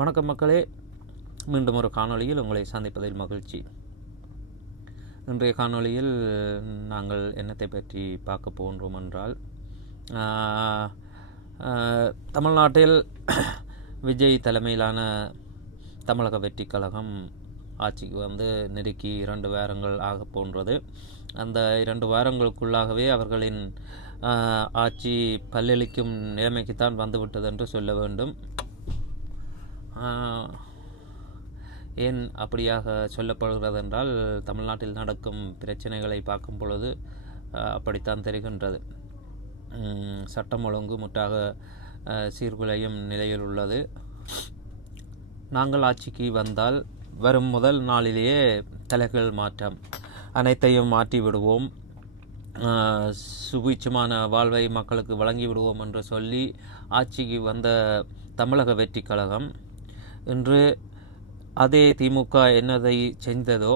வணக்கம் மக்களே, மீண்டும் ஒரு காணொளியில் உங்களை சந்திப்பதில் மகிழ்ச்சி. இன்றைய காணொளியில் நாங்கள் என்னத்தை பற்றி பார்க்க போன்றோம் என்றால், தமிழ்நாட்டில் விஜய் தலைமையிலான தமிழக வெற்றி கழகம் ஆட்சிக்கு வந்து நெருக்கி 2 வாரங்கள் ஆக போன்றது. அந்த 2 வாரங்களுக்குள்ளாகவே அவர்களின் ஆட்சி பல்லளிக்கும் நிலைமைக்குத்தான் வந்துவிட்டது என்று சொல்ல வேண்டும். ஏன் அப்படியாக சொல்லப்படுகிறது என்றால், தமிழ்நாட்டில் நடக்கும் பிரச்சனைகளை பார்க்கும் பொழுது அப்படித்தான் தெரிகின்றது. சட்டம் ஒழுங்கு முற்றாக சீர்குலையும் நிலையில் உள்ளது. நாங்கள் ஆட்சிக்கு வந்தால் வரும் முதல் நாளிலேயே தலைகள் மாற்றம், அனைத்தையும் மாற்றி விடுவோம், சுபீட்சமான வாழ்வை மக்களுக்கு வழங்கி விடுவோம் என்று சொல்லி ஆட்சிக்கு வந்த தமிழக வெற்றி கழகம் இன்று அதே திமுக என்னதை செய்ததோ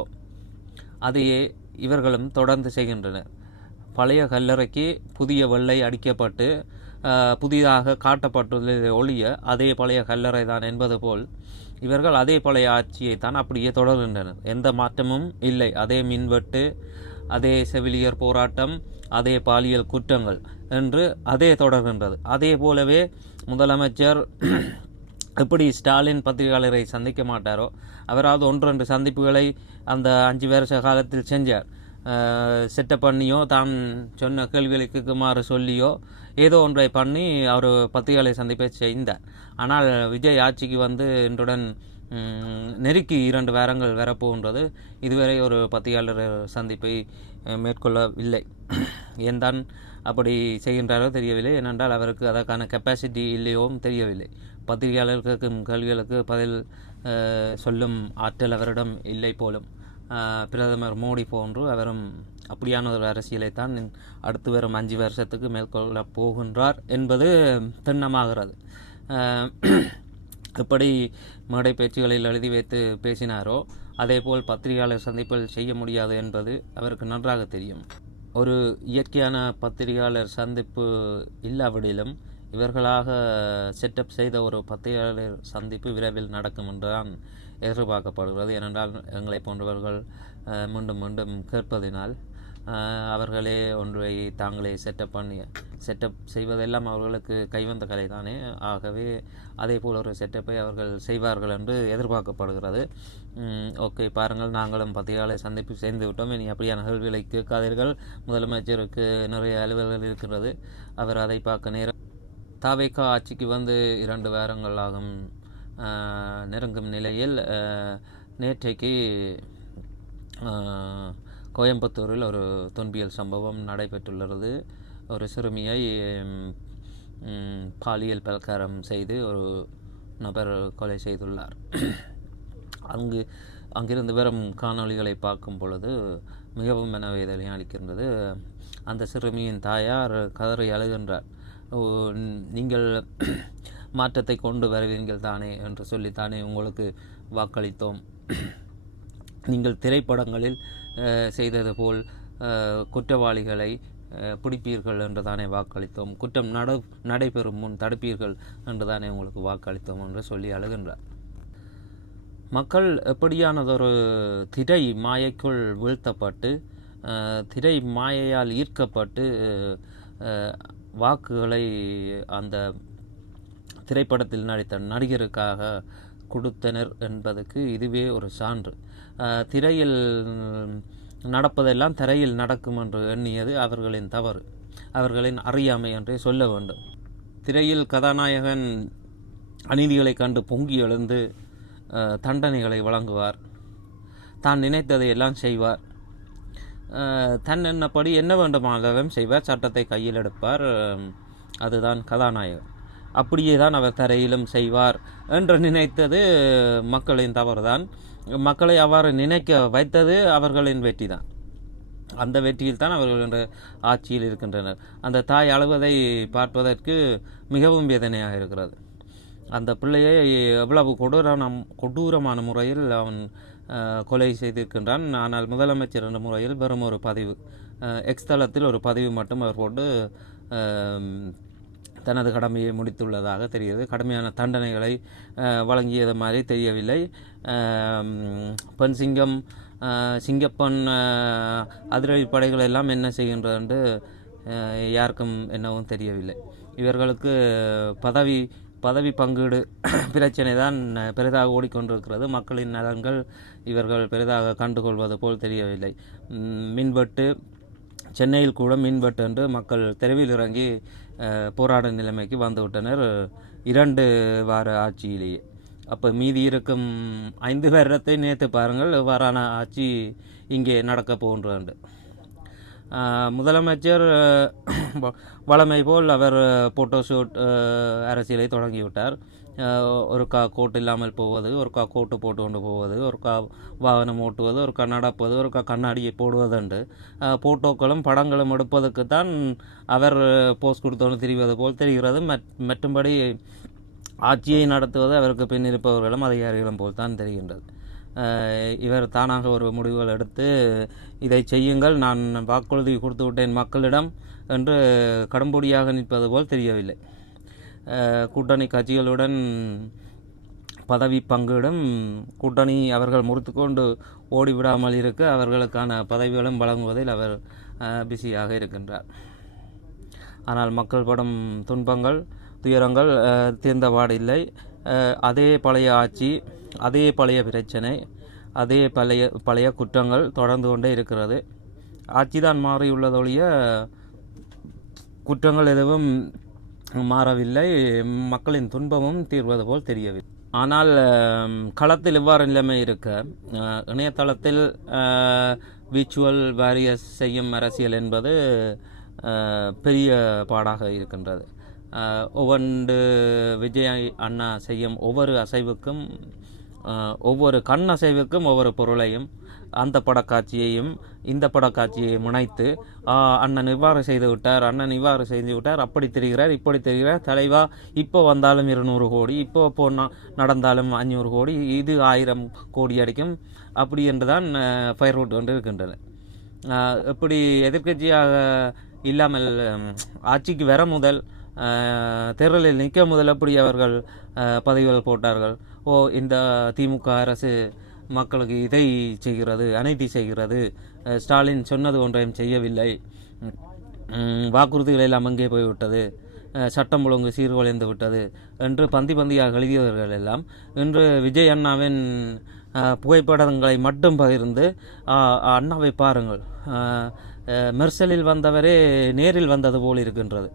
அதையே இவர்களும் தொடர்ந்து செய்கின்றனர். பழைய கல்லறைக்கு புதிய வெள்ளை அடிக்கப்பட்டு புதிதாக காட்டப்பட்டுள்ளதை ஒழிய அதே பழைய கல்லறை தான் என்பது போல் இவர்கள் அதே பழைய ஆட்சியை தான் அப்படியே தொடர்கின்றனர். எந்த மாற்றமும் இல்லை. அதே மின்வெட்டு, அதே செவிலியர் போராட்டம், அதே பாலியல் குற்றங்கள் என்று அதே தொடர்கின்றது. அதே போலவே முதலமைச்சர் எப்படி ஸ்டாலின் பத்திரிகையாளரை சந்திக்க மாட்டாரோ, அவராவது 1-2 சந்திப்புகளை அந்த 5 வருஷ காலத்தில் செஞ்சார். செட்டப் பண்ணியோ தான் சொன்ன கேள்விகளுக்கு மாறு சொல்லியோ ஏதோ ஒன்றை பண்ணி அவர் பத்திரிகையாளர் சந்திப்பை செய்தார். ஆனால் விஜய் ஆட்சிக்கு வந்து இன்றுடன் நெருக்கி 2 வாரங்கள் வரப்போன்றது. இதுவரை ஒரு பத்திரிகையாளர் சந்திப்பை மேற்கொள்ளவில்லை. ஏன் தான் அப்படி செய்கின்றாரோ தெரியவில்லை. ஏனென்றால் அவருக்கு அதற்கான கெப்பாசிட்டி இல்லையோவும் தெரியவில்லை. பத்திரிகையாளர் கேட்கும் கேள்விகளுக்கு பதில் சொல்லும் ஆற்றல் அவரிடம் இல்லை போலும். பிரதமர் மோடி போன்று அவரும் அப்படியான ஒரு அரசியலைத்தான் அடுத்து வரும் 5 வருஷத்துக்கு மேற்கொள்ளப் போகின்றார் என்பது திண்ணமாகிறது. எப்படி மேடை பேச்சுகளில் எழுதி வைத்து பேசினாரோ அதேபோல் பத்திரிகையாளர் சந்திப்பில் செய்ய முடியாது என்பது அவருக்கு நன்றாக தெரியும். ஒரு இயற்கையான பத்திரிகையாளர் சந்திப்பு இல்லாவிடிலும் இவர்களாக செட்டப் செய்த ஒரு பத்திரிகையாளர் சந்திப்பு விரைவில் நடக்கும் என்றுதான் எதிர்பார்க்கப்படுகிறது. ஏனென்றால் எங்களை போன்றவர்கள் மீண்டும் மீண்டும் கேட்பதினால் அவர்களே ஒன்றை தாங்களே செட்டப் செய்வதெல்லாம் அவர்களுக்கு கைவந்த கலை தானே. ஆகவே அதே போல் ஒரு செட்டப்பை அவர்கள் செய்வார்கள் என்று எதிர்பார்க்கப்படுகிறது. ஓகே, பாருங்கள், நாங்களும் பத்திரிகையாளர் சந்திப்பு செய்து விட்டோம், இனி அப்படியான கேள்விகளை கேட்காதீர்கள். முதலமைச்சருக்கு நிறைய அலுவல்கள் இருக்கிறது, அவர் அதை பார்க்க நேரம். தாவேக ஆட்சிக்கு வந்து 2 வாரங்கள் ஆகும் நெருங்கும் நிலையில் நேற்றைக்கு கோயம்புத்தூரில் ஒரு துன்பியல் சம்பவம் நடைபெற்றுள்ளது. ஒரு சிறுமியை பாலியல் பலாத்காரம் செய்து ஒரு நபர் கொலை செய்துள்ளார். அங்கிருந்து வரும் காணொளிகளை பார்க்கும் பொழுது மிகவும் மனவேதனை அளிக்கின்றது. அந்த சிறுமியின் தாயார் கதறி அழுகின்றார். நீங்கள் மாற்றத்தை கொண்டு வருவீர்கள் தானே என்று சொல்லித்தானே உங்களுக்கு வாக்களித்தோம். நீங்கள் திரைப்படங்களில் செய்தது போல் குற்றவாளிகளை பிடிப்பீர்கள் என்று தானே வாக்களித்தோம். குற்றம் நடைபெறும் முன் தடுப்பீர்கள் என்று தானே உங்களுக்கு வாக்களித்தோம் என்று சொல்லி அழுகின்றார். மக்கள் எப்படியானதொரு திரை மாயைக்குள் வீழ்த்தப்பட்டு திரை மாயையால் ஈர்க்கப்பட்டு வாக்குகளை அந்த திரைப்படத்தில் நடித்த நடிகருக்காக கொடுத்தனர் என்பதற்கு இதுவே ஒரு சான்று. திரையில் நடப்பதெல்லாம் திரையில் நடக்கும் என்று எண்ணியது அவர்களின் தவறு, அவர்களின் அறியாமை என்றே சொல்ல வேண்டும். திரையில் கதாநாயகன் அநீதிகளை கண்டு பொங்கி எழுந்து தண்டனைகளை வழங்குவார், தான் நினைத்ததை எல்லாம் செய்வார், தன் எண்ணப்படி என்ன வேண்டுமானாலும் செய்வார், சட்டத்தை கையில் எடுப்பார். அதுதான் கதாநாயகன். அப்படியே தான் அவர் தரையிலும் செய்வார் என்று நினைத்தது மக்களின் தவறுதான். மக்களை அவ்வாறு நினைக்க வைத்தது அவர்களின் வெற்றி தான். அந்த வெற்றியில் தான் அவர்கள் ஆட்சியில் இருக்கின்றனர். அந்த தாய் அழுவதை பார்ப்பதற்கு மிகவும் வேதனையாக இருக்கிறது. அந்த பிள்ளையை எவ்வளவு கொடூரமான முறையில் அவன் கொலை செய்திருக்கின்றான். ஆனால் முதலமைச்சர் என்ற முறையில் வெறும் ஒரு பதிவு, எக்ஸ் தளத்தில் ஒரு பதிவு மட்டும் அவர் போட்டு தனது கடமையை முடித்துள்ளதாக தெரிகிறது. கடுமையான தண்டனைகளை வழங்கியது மாதிரி தெரியவில்லை. பெண் சிங்கம் சிங்கப்பெண் அதிரடி படைகள் எல்லாம் என்ன செய்கின்றது என்று யாருக்கும் என்னவும் தெரியவில்லை. இவர்களுக்கு பதவி பங்கீடு பிரச்சனை தான் பெரிதாக ஓடிக்கொண்டிருக்கிறது. மக்களின் நலன்கள் இவர்கள் பெரிதாக கண்டுகொள்வது போல் தெரியவில்லை. மின்வெட்டு, சென்னையில் கூட மின்வெட்டு என்று மக்கள் தெருவில் இறங்கி போராடும் நிலைமைக்கு வந்துவிட்டனர் 2 வார ஆட்சியிலேயே. அப்போ மீதி இருக்கும் 5 வருடத்தை நேற்று பாருங்கள் எவ்வாறான ஆட்சி இங்கே நடக்கப் போகின்றது. முதலமைச்சர் வழமை போல் அவர் போட்டோஷூட் அரசியலை தொடங்கிவிட்டார். ஒருக்கா கோட்டு இல்லாமல் போவது, ஒருக்கா கோட்டு போட்டு கொண்டு போவது, ஒருக்கா வாகனம் ஓட்டுவது, ஒருக்கா நடப்பது, ஒருக்கா கண்ணாடியை போடுவதுண்டு போட்டோக்களும் படங்களும் எடுப்பதற்குத்தான் அவர் போஸ்ட் கொடுத்தோன்னு தெரிவது போல் தெரிகிறது. மற்றும்படி ஆட்சியை நடத்துவது அவருக்கு பின் இருப்பவர்களும் அதிகாரிகளும் போல் தான் தெரிகின்றது. இவர் தானாக ஒரு முடிவுகள் எடுத்து இதை செய்யுங்கள், நான் வாக்குறுதி கொடுத்து விட்டேன் மக்களிடம் என்று கடும்பொடியாக நிற்பது போல் தெரியவில்லை. கூட்டணி கட்சிகளுடன் பதவி பங்கிடும் கூட்டணி அவர்கள் முறித்துக்கொண்டு ஓடிவிடாமல் இருக்க அவர்களுக்கான பதவிகளும் வழங்குவதில் அவர் பிஸியாக இருக்கின்றார். ஆனால் மக்கள் படும் துன்பங்கள் துயரங்கள் தீர்ந்தபாடில்லை. அதே பழைய ஆட்சி, அதே பழைய பிரச்சனை, அதே பழைய குற்றங்கள் தொடர்ந்து கொண்டே இருக்கிறது. ஆட்சி தான் மாறியுள்ளதொழிய குற்றங்கள் எதுவும் மாறவில்லை. மக்களின் துன்பமும் தீர்வது போல் தெரியவில்லை. ஆனால் களத்தில் இவ்வாறு நிலைமை இருக்க இணையதளத்தில் விர்ச்சுவல் வாரியர்ஸ் செய்யும் அரசியல் என்பது பெரிய பாடாக இருக்கின்றது. ஒவ்வொன்று விஜய் அண்ணா செய்யும் ஒவ்வொரு அசைவுக்கும், ஒவ்வொரு கண் அசைவுக்கும் ஒவ்வொரு பொருளையும், அந்த படக்காட்சியையும் இந்த படக்காட்சியையும் முனைத்து அண்ணன் இவ்வாறு செய்து விட்டார், அண்ணன் இவ்வாறு செய்து விட்டார், அப்படி தெரிகிறார், இப்படி தெரிகிறார், தலைவா இப்போ வந்தாலும் 200 கோடி, இப்போ நடந்தாலும் 500 கோடி, இது 1000 கோடி அடிக்கும், அப்படி என்று தான் ஃபயர் அவுட் கொண்டு இருக்கின்றன. எப்படி எதிர்க்கட்சியாக இல்லாமல் ஆட்சிக்கு வர முதல், தேர்தலில் நிற்க முதல் எப்படி அவர்கள் பதவிகள் போட்டார்கள். இந்த திமுக அரசு மக்களுக்கு இதை செய்கிறது, அநீதி செய்கிறது, ஸ்டாலின் சொன்னது ஒன்றையும் செய்யவில்லை, வாக்குறுதிகள் எல்லாம் அங்கே போய்விட்டது, சட்டம் ஒழுங்கு சீர்குலைந்து விட்டது என்று பந்தியாக எழுதியவர்கள் எல்லாம் இன்று விஜய் அண்ணாவின் புகைப்படங்களை மட்டும் பகிர்ந்து அண்ணாவை பாருங்கள், மெர்சலில் வந்தவரே நேரில் வந்தது போல் இருக்கின்றது,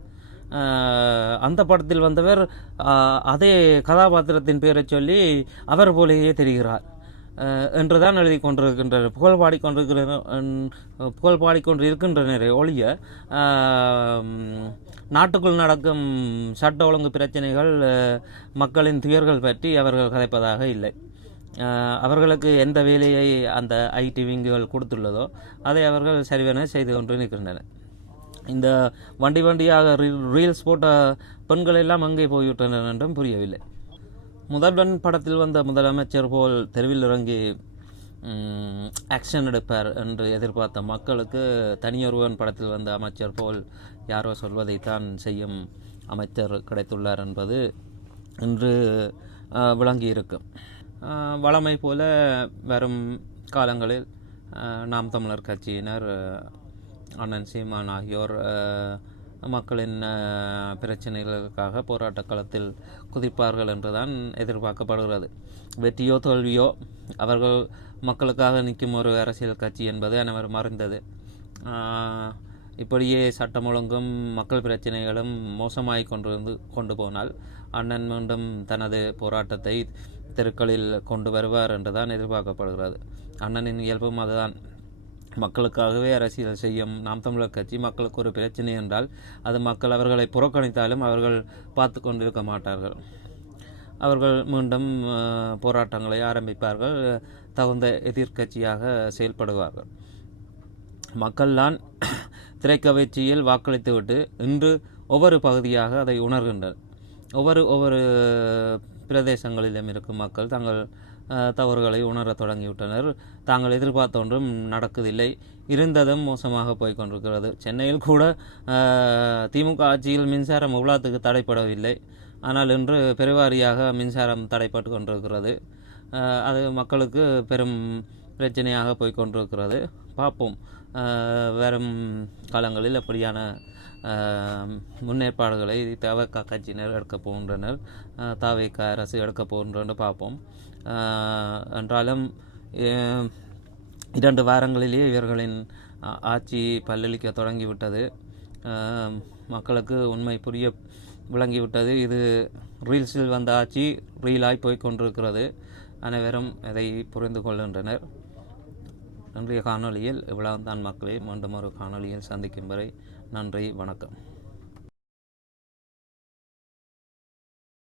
அந்த படத்தில் வந்தவர் அதே கதாபாத்திரத்தின் பெயரை சொல்லி அவர் போலேயே தெரிகிறார் என்றுதான் எழுதி கொண்டிருக்கின்றனர், புகழ் பாடிக்கொண்டு இருக்கின்றனரே ஒழிய நாட்டுக்குள் நடக்கும் சட்ட ஒழுங்கு பிரச்சனைகள், மக்களின் துயர்கள் பற்றி அவர்கள் கதைப்பதாக இல்லை. அவர்களுக்கு எந்த வேலையை அந்த ஐடி விங்குகள் கொடுத்துள்ளதோ அதை அவர்கள் சரிவென செய்து கொண்டு நிற்கின்றனர். இந்த வண்டியாக ரீல்ஸ் போட்ட பெண்கள் எல்லாம் அங்கே போய்விட்டனர் என்றும் புரியவில்லை. முதல்வன் படத்தில் வந்த முதலமைச்சர் போல் தெருவில் இறங்கி ஆக்ஷன் எடுப்பார் என்று எதிர்பார்த்த மக்களுக்கு தனியொருவன் படத்தில் வந்த அமைச்சர் போல் யாரோ சொல்வதைத்தான் செய்யும் அமைச்சர் கிடைத்துள்ளார் என்பது இன்று விளங்கியிருக்கும். வழமை போல வரும் காலங்களில் நாம் தமிழர் கட்சியினர், அண்ணன் சீமான் ஆகியோர் மக்களின் பிரச்சனைகளுக்காக போராட்ட களத்தில் குதிப்பார்கள் என்றுதான் எதிர்பார்க்கப்படுகிறது. வெற்றியோ தோல்வியோ அவர்கள் மக்களுக்காக நிற்கும் ஒரு அரசியல் கட்சி என்பது அனைவரும் அறிந்தது. இப்படியே சட்டம் ஒழுங்கும் மக்கள் பிரச்சனைகளும் மோசமாகி கொண்டு போனால் அண்ணன் மீண்டும் தனது போராட்டத்தை தெருக்களில் கொண்டு வருவார் என்றுதான் எதிர்பார்க்கப்படுகிறது. அண்ணனின் இயல்பும் அதுதான். மக்களுக்காகவே அரசியல் செய்யும் நாம் தமிழர் கட்சி மக்களுக்கு ஒரு பிரச்சனை என்றால் அது மக்கள் அவர்களை புறக்கணித்தாலும் அவர்கள் பார்த்து கொண்டிருக்க மாட்டார்கள். அவர்கள் மீண்டும் போராட்டங்களை ஆரம்பிப்பார்கள், தகுந்த எதிர்க்கட்சியாக செயல்படுவார்கள். மக்கள்தான் திரைக்கவர்ச்சியில் வாக்களித்துவிட்டு இன்று ஒவ்வொரு பகுதியாக அதை உணர்கின்றனர். ஒவ்வொரு பிரதேசங்களிலும் இருக்கும் மக்கள் தங்கள் தவறுகளை உணரத் தொடங்கிவிட்டனர். தாங்கள் எதிர்பார்த்த ஒன்றும் நடக்குதில்லை, இருந்ததும் மோசமாக போய்கொண்டிருக்கிறது. சென்னையில் கூட திமுக ஆட்சியில் மின்சாரம் எவ்வளோத்துக்கு தடைப்படவில்லை, ஆனால் இன்று பெருவாரியாக மின்சாரம் தடைப்பட்டு கொண்டிருக்கிறது. அது மக்களுக்கு பெரும் பிரச்சனையாக போய்கொண்டிருக்கிறது. பார்ப்போம், வரும் காலங்களில் அப்படியான முன்னேற்பாடுகளை தவக கட்சியினர் எடுக்கப் போகின்றனர், தவிக அரசு எடுக்கப் போகின்றன பார்ப்போம். என்றாலும் 2 வாரங்களிலேயே இவர்களின் ஆட்சி பல்லளிக்க தொடங்கிவிட்டது. மக்களுக்கு உண்மை விளங்கிவிட்டது. இது ரீல்ஸில் வந்த ஆட்சி ரீலாய் போய்கொண்டிருக்கிறது. அனைவரும் இதை புரிந்து கொள்கின்றனர். இன்றைய காணொளியில் இவ்வளவு தான் மக்களே. மீண்டும் ஒரு காணொளியில் சந்திக்கும் வரை நன்றி, வணக்கம்.